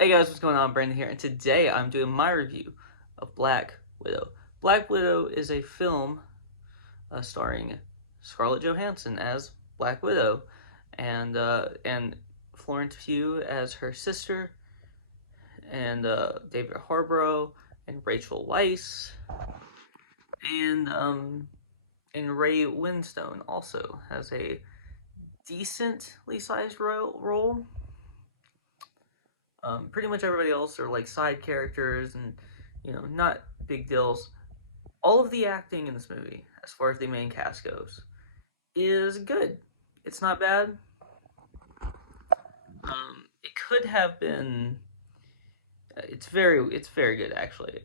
Hey guys, what's going on? Brandon here, and today I'm doing my review of Black Widow. Black Widow is a film starring Scarlett Johansson as Black Widow, and Florence Pugh as her sister, and David Harbour and Rachel Weisz, and um, and Ray Winstone also has a decently sized role. Pretty much everybody else are like side characters and not big deals. All of the acting in this movie, as far as the main cast goes, is good. It's not bad. It could have been. It's very good actually.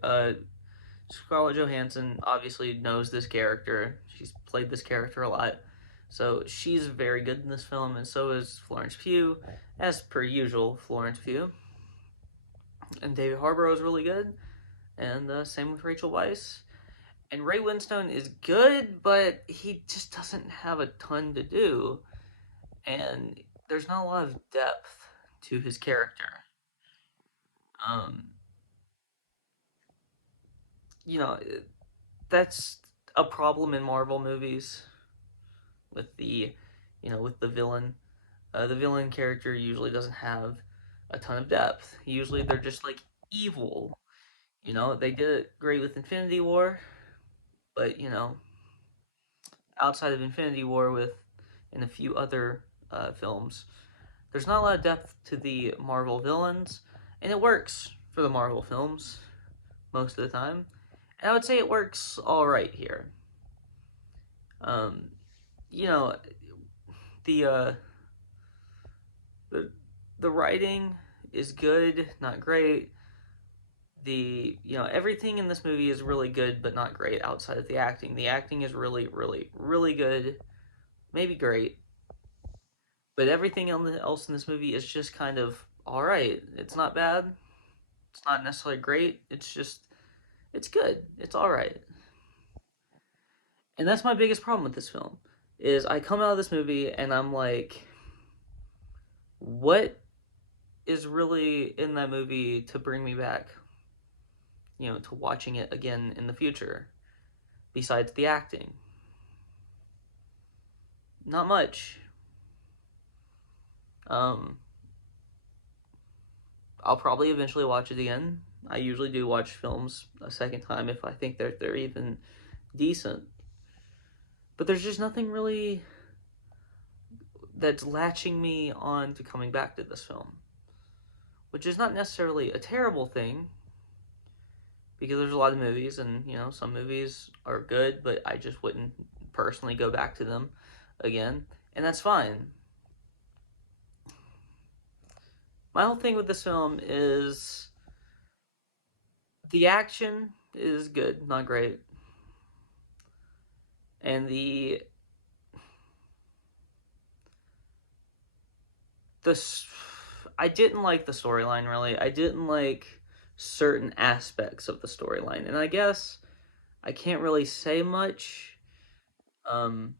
Scarlett Johansson obviously knows this character. She's played this character a lot, so she's very good in this film, and so is Florence Pugh, as per usual. Florence Pugh and David Harbour is really good, and same with Rachel Weisz. And Ray Winstone is good, but he just doesn't have a ton to do, and there's not a lot of depth to his character. Um, you know, that's a problem in Marvel movies with the villain. The villain character usually doesn't have a ton of depth. Usually they're just like evil. They did it great with Infinity War, but outside of Infinity War with and a few other films, there's not a lot of depth to the Marvel villains, and it works for the Marvel films most of the time. And I would say it works all right here. Um, you know, the uh, the the writing is good, not great. Everything in this movie is really good, but not great outside of the acting. The acting is really, really, really good, maybe great, but everything else in this movie is just kind of all right. It's not bad. It's not necessarily great. It's good. It's all right. And that's my biggest problem with this film is I come out of this movie and I'm like, what is really in that movie to bring me back, to watching it again in the future besides the acting? Not much. Um I'll probably eventually watch it again. I usually do watch films a second time if I think they're even decent. But there's just nothing really that's latching me on to coming back to this film, which is not necessarily a terrible thing because there's a lot of movies, and some movies are good, but I just wouldn't personally go back to them again, and that's fine. My whole thing with this film is the action is good, not great, and the I didn't like the storyline really. I didn't like certain aspects of the storyline, and I guess I can't really say much, um,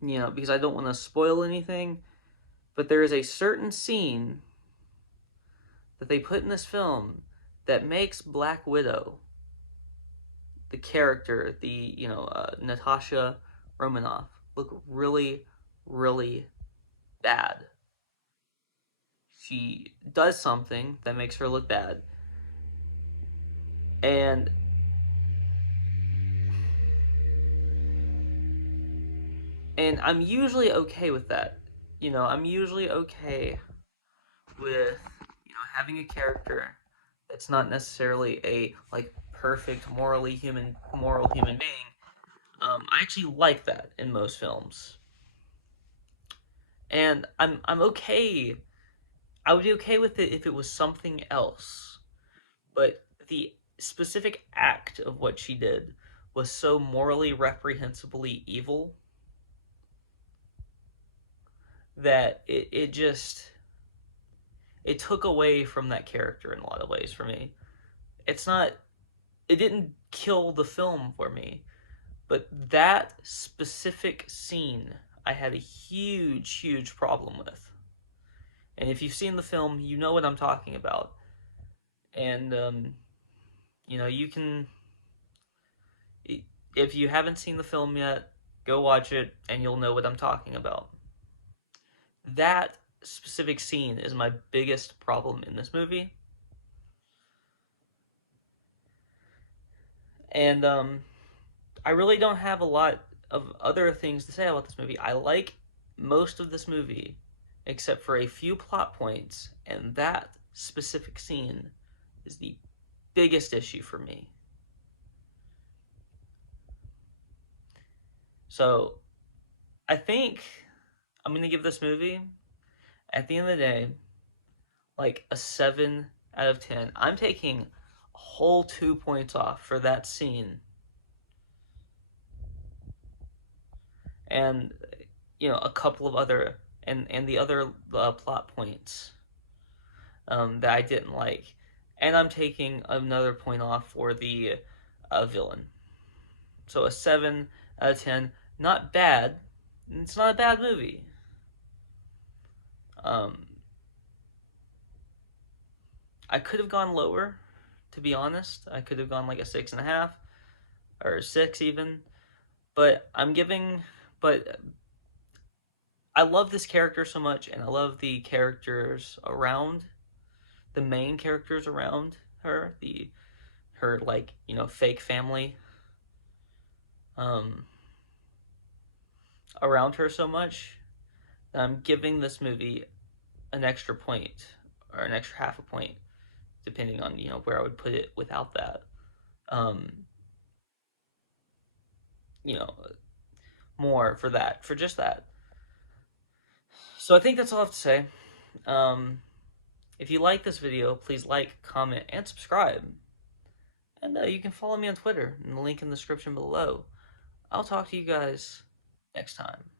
because I don't want to spoil anything. But there is a certain scene that they put in this film that makes Black Widow, the character, Natasha Romanoff, look really, really bad. She does something that makes her look bad, and I'm usually okay with that. I'm usually okay with having a character that's not necessarily a like perfect moral human being. I actually like that in most films, and I'm okay. I would be okay with it if it was something else, but the specific act of what she did was so morally reprehensibly evil that it took away from that character in a lot of ways for me. It's not it didn't kill the film for me, but that specific scene I had a huge, huge problem with. And if you've seen the film, you know what I'm talking about. And you can, if you haven't seen the film yet, go watch it and you'll know what I'm talking about. That specific scene is my biggest problem in this movie. And I really don't have a lot of other things to say about this movie. I like most of this movie, except for a few plot points, and that specific scene is the biggest issue for me. So, I think I'm gonna give this movie, at the end of the day, like a 7 out of 10. I'm taking a whole 2 points off for that scene. And a couple of other and the other plot points that I didn't like, and I'm taking another point off for the villain. So a 7 out of 10, not bad. It's not a bad movie. I could have gone lower, to be honest. I could have gone like a 6.5 or 6 even, but but I love this character so much, and I love the characters around, the main characters around her, her like fake family, um, around her so much that I'm giving this movie an extra point or an extra half a point, depending on where I would put it without that. Um, you know, more for that, for just that. So I think that's all I have to say. Um, if you like this video, please like, comment, and subscribe. And you can follow me on Twitter in the link in the description below. I'll talk to you guys next time.